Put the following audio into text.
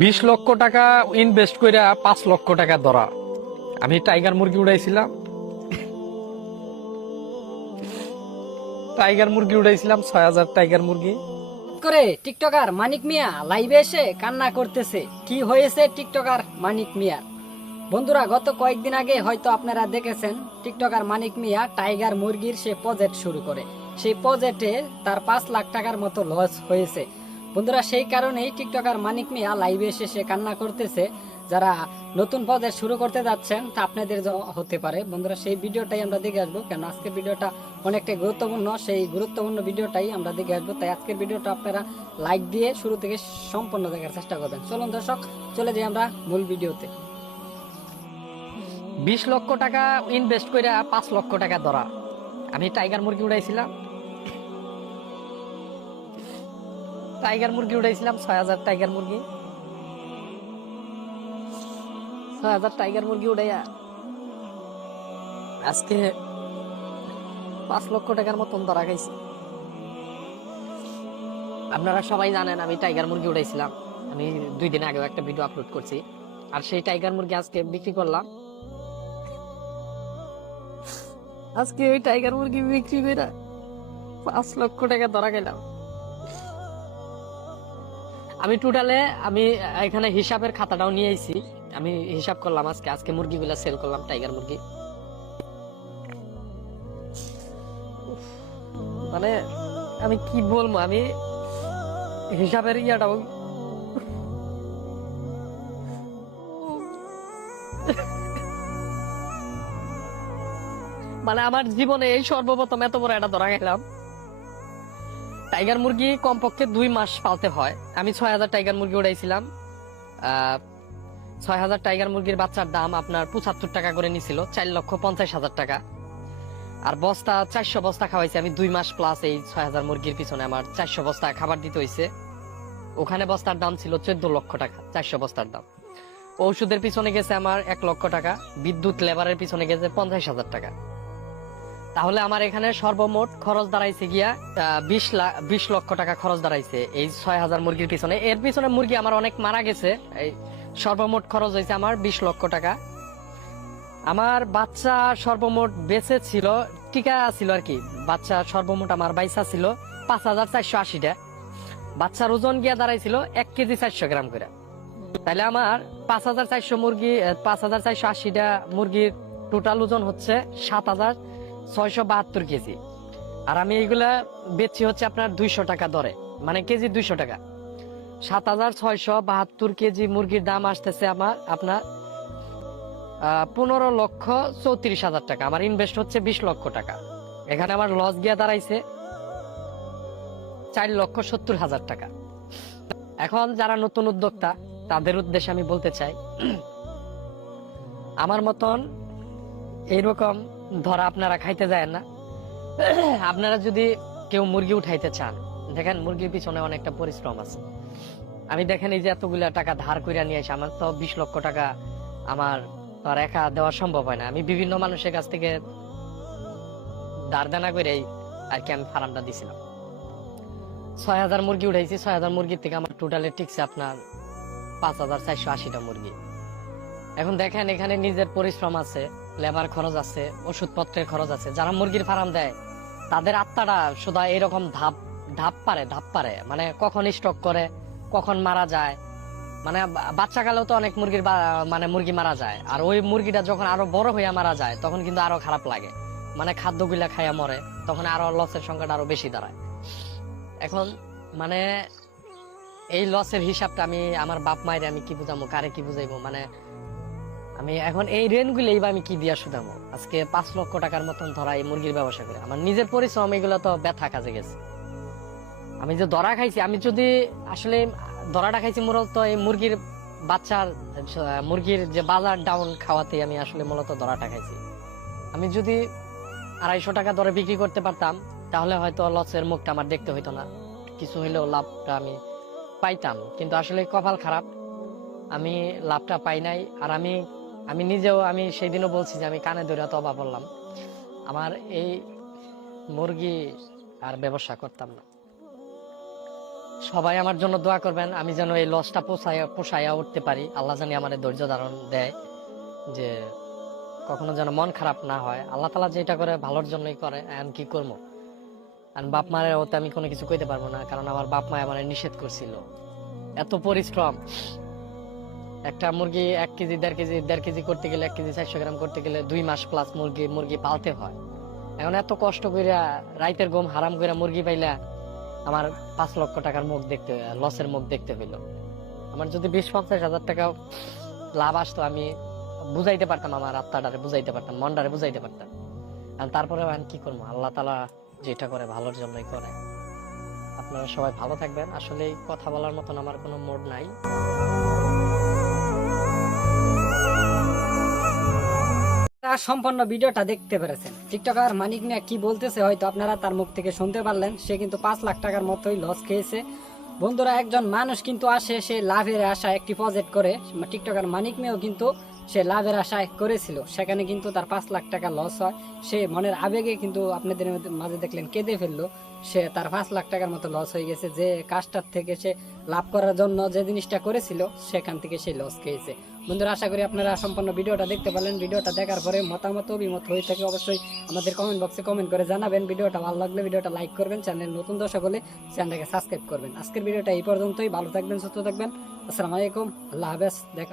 বিশ লক্ষ টাকা ইনভেস্ট করে পাঁচ লক্ষ টাকা ধরা। আমি টাইগার মুরগি উড়াইছিলাম। টাইগার মুরগি উড়াইছিলাম, ছয় হাজার টাইগার মুরগি। করে টিকটকার মানিক মিয়া লাইভে এসে কান্না করতেছে। কি হয়েছে টিকটকার মানিক মিয়ার বন্ধুরা, গত কয়েকদিন আগে হয়তো আপনারা দেখেছেন, টিকটকার মানিক মিয়া টাইগার মুরগির সে প্রজেক্ট শুরু করে। সেই প্রজেক্টে তার পাঁচ লাখ টাকার মতো লস হয়েছে। বন্ধুরা, সেই কারণেই টিকটকার মানিক মিয়া লাইভে এসে সে কান্না করতেছে। যারা নতুন পদে শুরু করতে যাচ্ছেন, তা আপনাদের হতে পারে। বন্ধুরা, সেই ভিডিওটাই আমরা দেখে আসব। কেন আজকের ভিডিওটা অনেকটাই গুরুত্বপূর্ণ। সেই গুরুত্বপূর্ণ ভিডিওটাই আমরা দেখে আসব। তাই আজকের ভিডিওটা আপনারা লাইক দিয়ে শুরু থেকে সম্পূর্ণ দেখার চেষ্টা করবেন। চলুন দর্শক, চলে যাই আমরা মূল ভিডিওতে। বিশ লক্ষ টাকা ইনভেস্ট করে পাঁচ লক্ষ টাকা ধরা। আমি টাইগার মুরগি উড়াইছিলাম। টাইগার মুরগি উড়াইছিলাম, ছয় হাজার টাইগার মুরগি। ছয় হাজার টাইগার মুরগি উড়াইয়া আজকে পাঁচ লক্ষ টাকার মতন ধরা খাইছি। আপনারা সবাই জানেন, আমি টাইগার মুরগি উড়াইছিলাম। আমি দুই দিন আগেও একটা ভিডিও আপলোড করছি। আর সেই টাইগার মুরগি আজকে বিক্রি করলাম। আজকে ওই টাইগার মুরগি বিক্রি করে পাঁচ লক্ষ টাকা ধরা গেলাম আমি টোটালে আমি এখানে হিসাবের খাতাটাও নিয়ে আইছি। আমি হিসাব করলাম আজকে আজকে মুরগিগুলা সেল করলাম টাইগার মুরগি। মানে আমি কি বলব, আমি হিসাবের ইয়াটাও মানে আমার জীবনে এই সর্বপ্রথম এত বড় একটা ধরা গেলাম টাইগার মুরগি কমপক্ষে দুই মাস পালতে হয়। আমি ছয় হাজার টাইগার মুরগি উড়াইছিলাম। ছয় হাজার টাইগার মুরগির বাচ্চার দাম আপনার পঁচাত্তর টাকা করে নিছিল, চার লক্ষ পঞ্চাশ হাজার টাকা। আর বস্তা, চারশো বস্তা খাওয়াইছে আমি দুই মাস প্লাস এই ছয় হাজার মুরগির পিছনে আমার চারশো বস্তা খাবার দিতে হয়েছে ওখানে বস্তার দাম ছিল চোদ্দ লক্ষ টাকা, চারশো বস্তার দাম। ঔষধের পিছনে গেছে আমার এক লক্ষ টাকা, বিদ্যুৎ লেবারের পিছনে গেছে পঞ্চাশ হাজার টাকা। তাহলে আমার এখানে সর্বমোট খরচ দাঁড়াইছে গিয়া বিশ লাখ বিশ লক্ষ টাকা খরচ দাঁড়াইছে এই ছয় হাজার মুরগির পিছনে। এর পিছনে মুরগি আমার অনেক মারা গেছে। এই সর্বমোট খরচ হয়েছে আমার বিশ লক্ষ টাকা। আমার বাচ্চা সর্বমোট বেঁচে ছিল, টিকা ছিল আর কি। বাচ্চা সর্বমোট আমার বাইসা ছিল পাঁচ হাজার চারশো আশিটা। বাচ্চার ওজন গিয়া দাঁড়াইছিল এক কেজি চারশো গ্রাম করে। তাহলে আমার পাঁচ হাজার চারশো মুরগি পাঁচ হাজার চারশো আশিটা মুরগির টোটাল ওজন হচ্ছে সাত হাজার ছয়শো বাহাত্তর কেজি। আর আমি এইগুলা বেচছি হচ্ছে আপনার দুইশো টাকা দরে। মানে কেজি দুইশো টাকা। সাত হাজার ছয়শো বাহাত্তর কেজি মুরগির দাম আসতেছে আমার, আপনার পনেরো লক্ষ চৌত্রিশ হাজার টাকা। আমার ইনভেস্ট হচ্ছে বিশ লক্ষ টাকা। এখানে আমার লস গিয়া দাঁড়াইছে চার লক্ষ সত্তর হাজার টাকা। এখন যারা নতুন উদ্যোক্তা, তাদের উদ্দেশ্যে আমি বলতে চাই, আমার মতন এইরকম ধরা আপনারা খাইতে যায় না। আপনারা যদি কেউ মুরগি উঠাইতে চান, দেখেন মুরগির পিছনে অনেকটা পরিশ্রম আছে। আমি দেখেন এই যে এতগুলা টাকা ধার কইরা নিয়ে আসি আমার তো বিশ লক্ষ টাকা আমার তো একা দেওয়া সম্ভব হয় না। আমি বিভিন্ন মানুষের কাছ থেকে ধার দেনা করে আর কি আমি ফার্মটা দিছিলাম। ছয় হাজার মুরগি উঠাইছি, ছয় হাজার মুরগির থেকে আমার টোটালে টিকছে আপনার পাঁচ হাজার চারশো আশিটা মুরগি। এখন দেখেন এখানে নিজের পরিশ্রম আছে। লেবার খরচ আছে, ওষুধপত্রের খরচ আছে। যারা মুরগির ফার্ম দেয়, তাদের আত্মাটা শুধু এরকম ধাপ ধাপ পারে ধাপ পারে। মানে কখন স্টক করে, কখন মারা যায়। মানে বা- বাচ্চাকালেও তো অনেক মুরগির মানে মুরগি মারা যায়। আর ওই মুরগিটা যখন আরও বড় হইয়া মারা যায়, তখন কিন্তু আরও খারাপ লাগে। মানে খাদ্যগুলা খাইয়া মরে, তখন আরও লসের সংখ্যাটা আরও বেশি দাঁড়ায়। এখন মানে এই লসের হিসাবটা আমি আমার বাপ মায়ের আমি কি বুঝাবো কারে কি বুঝাইবো? মানে আমি এখন এই ঋণগুলো বা আমি কি দিয়া শুধামো? আজকে পাঁচ লক্ষ টাকার মতন ধরা এই মুরগির ব্যবসা করে। আমার নিজের পরিশ্রম, এগুলো তো ব্যথা কাজে গেছে। আমি যে ধরা খাইছি, আমি যদি আসলে ধরাটা খাইছি, মূলত এই মুরগির বাচ্চার মুরগির যে বাজার ডাউন খাওয়াতে আমি আসলে মূলত ধরাটা খাইছি। আমি যদি আড়াইশো টাকা দরে বিক্রি করতে পারতাম, তাহলে হয়তো লসের মুখটা আমার দেখতে হইতো না। কিছু হইলেও লাভটা আমি পাইতাম। কিন্তু আসলে কপাল খারাপ। আমি লাভটা পাই নাই। আর আমি আমি নিজেও, আমি সেই দিনও বলছি যে আমি কানে ধরে তো অভাব বললাম, আমার এই মুরগি আর ব্যবসা করতাম না। সবাই আমার জন্য দোয়া করবেন, আমি যেন এই লসটা পোষায়া পোষায়া উঠতে পারি। আল্লাহ জানি আমার ধৈর্য ধারণ দেয় যে কখনো যেন মন খারাপ না হয়। আল্লাহ তালা যেটা করে, ভালোর জন্যই করে, এখন কি করব? আর বাপ মায়ের ওতে আমি কোনো কিছু কইতে পারব না, কারণ আমার বাপ মা আমার নিষেধ করছিল। এত পরিশ্রম একটা মুরগি এক কেজি, দেড় কেজি দেড় কেজি করতে গেলে এক কেজি চারশো গ্রাম করতে গেলে দুই মাস প্লাস মুরগি মুরগি পালতে হয়। এখন এত কষ্ট কইরা রাইতের ঘুম হারাম কইরা মুরগি পাইলা আমার পাঁচ লক্ষ টাকার মুখ দেখতে লসের মুখ দেখতে হইল। আমার যদি বিশ, পঞ্চাশ হাজার টাকা লাভ আসতো, আমি বুঝাইতে পারতাম, আমার আত্মাটারে বুঝাইতে পারতাম, মনটারে বুঝাইতে পারতাম। আর তারপরে আমি কি করব? আল্লাহ তালা যেটা করে ভালোর জন্যই করে। আপনারা সবাই ভালো থাকবেন। আসলে কথা বলার মতন আমার কোনো মোড নাই। আপনারা সম্পূর্ণ ভিডিওটা দেখতে পেরেছেন। টিকটকার মানিক মিয়া কি বলতেছে হয়তো আপনারা তার মুখ থেকে শুনতে পারলেন। সে কিন্তু পাঁচ লাখ টাকার মতোই লস খেয়েছে। বন্ধুরা, একজন মানুষ কিন্তু আসে, সে লাভের আশায় একটি প্রজেক্ট করে। টিকটকার মানিক মিয়াও কিন্তু সে লাভের আশায় করেছিল। সেখানে কিন্তু তার পাঁচ লাখ টাকা লস হয়। সে মনের আবেগে কিন্তু আপনাদের মাঝে দেখলেন কেঁদে ফেলল। সে তার পাঁচ লাখ টাকার মতো লস হয়ে গেছে। যে কাজটার থেকে সে লাভ করার জন্য যে জিনিসটা করেছিল, সেখান থেকে সে লস খেয়েছে। বন্ধুরা, আশা করি আপনারা সম্পূর্ণ ভিডিওটা দেখতে পারলেন ভিডিওটা দেখার পরে মতামত, অভিমত হয়ে থাকে অবশ্যই আমাদের কমেন্ট বক্সে কমেন্ট করে জানাবেন। ভিডিওটা ভালো লাগলে ভিডিওটা লাইক করবেন চ্যানেল নতুন দর্শক হলে চ্যানেলটাকে সাবস্ক্রাইব করবেন। আজকের ভিডিওটা এই পর্যন্তই। ভালো থাকবেন, সুস্থ থাকবেন। আসসালামু আলাইকুম। আল্লাহ হাফেজ। দেখা